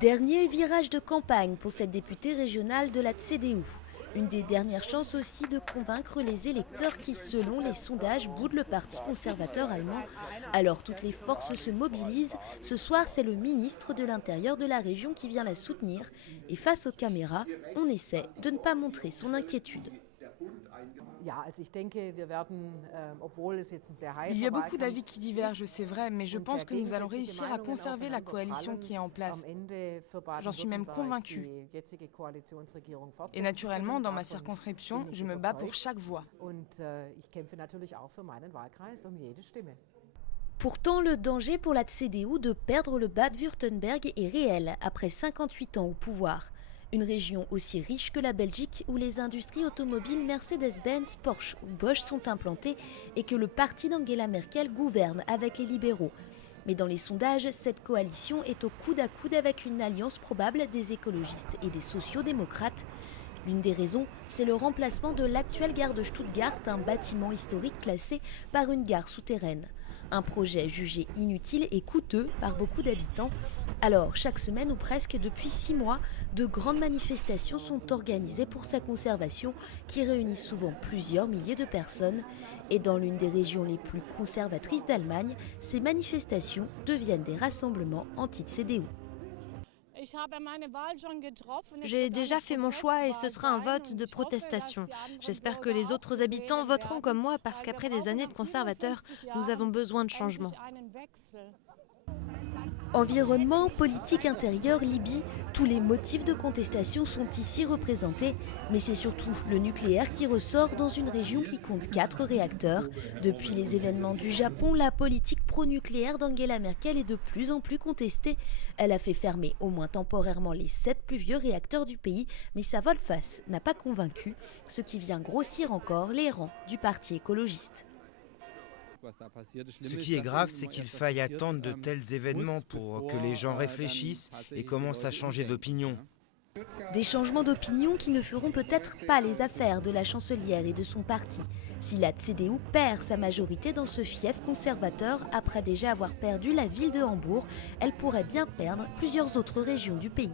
Dernier virage de campagne pour cette députée régionale de la CDU. Une des dernières chances aussi de convaincre les électeurs qui, selon les sondages, boudent le parti conservateur allemand. Alors toutes les forces se mobilisent. Ce soir, c'est le ministre de l'Intérieur de la région qui vient la soutenir. Et face aux caméras, on essaie de ne pas montrer son inquiétude. Il y a beaucoup d'avis qui divergent, c'est vrai, mais je pense que nous allons réussir à conserver la coalition qui est en place. J'en suis même convaincue. Et naturellement, dans ma circonscription, je me bats pour chaque voix. Pourtant, le danger pour la CDU de perdre le Bade-Württemberg est réel après 58 ans au pouvoir. Une région aussi riche que la Belgique où les industries automobiles Mercedes-Benz, Porsche ou Bosch sont implantées et que le parti d'Angela Merkel gouverne avec les libéraux. Mais dans les sondages, cette coalition est au coude à coude avec une alliance probable des écologistes et des sociaux-démocrates. L'une des raisons, c'est le remplacement de l'actuelle gare de Stuttgart, un bâtiment historique classé, par une gare souterraine. Un projet jugé inutile et coûteux par beaucoup d'habitants. Alors, chaque semaine ou presque depuis 6 mois, de grandes manifestations sont organisées pour sa conservation qui réunissent souvent plusieurs milliers de personnes. Et dans l'une des régions les plus conservatrices d'Allemagne, ces manifestations deviennent des rassemblements anti-CDU. J'ai déjà fait mon choix et ce sera un vote de protestation. J'espère que les autres habitants voteront comme moi parce qu'après des années de conservateurs, nous avons besoin de changement. Environnement, politique intérieure, Libye, tous les motifs de contestation sont ici représentés. Mais c'est surtout le nucléaire qui ressort dans une région qui compte 4 réacteurs. Depuis les événements du Japon, la politique pro-nucléaire d'Angela Merkel est de plus en plus contestée. Elle a fait fermer au moins temporairement les 7 plus vieux réacteurs du pays, mais sa volte-face n'a pas convaincu, ce qui vient grossir encore les rangs du parti écologiste. Ce qui est grave, c'est qu'il faille attendre de tels événements pour que les gens réfléchissent et commencent à changer d'opinion. Des changements d'opinion qui ne feront peut-être pas les affaires de la chancelière et de son parti. Si la CDU perd sa majorité dans ce fief conservateur, après déjà avoir perdu la ville de Hambourg, elle pourrait bien perdre plusieurs autres régions du pays.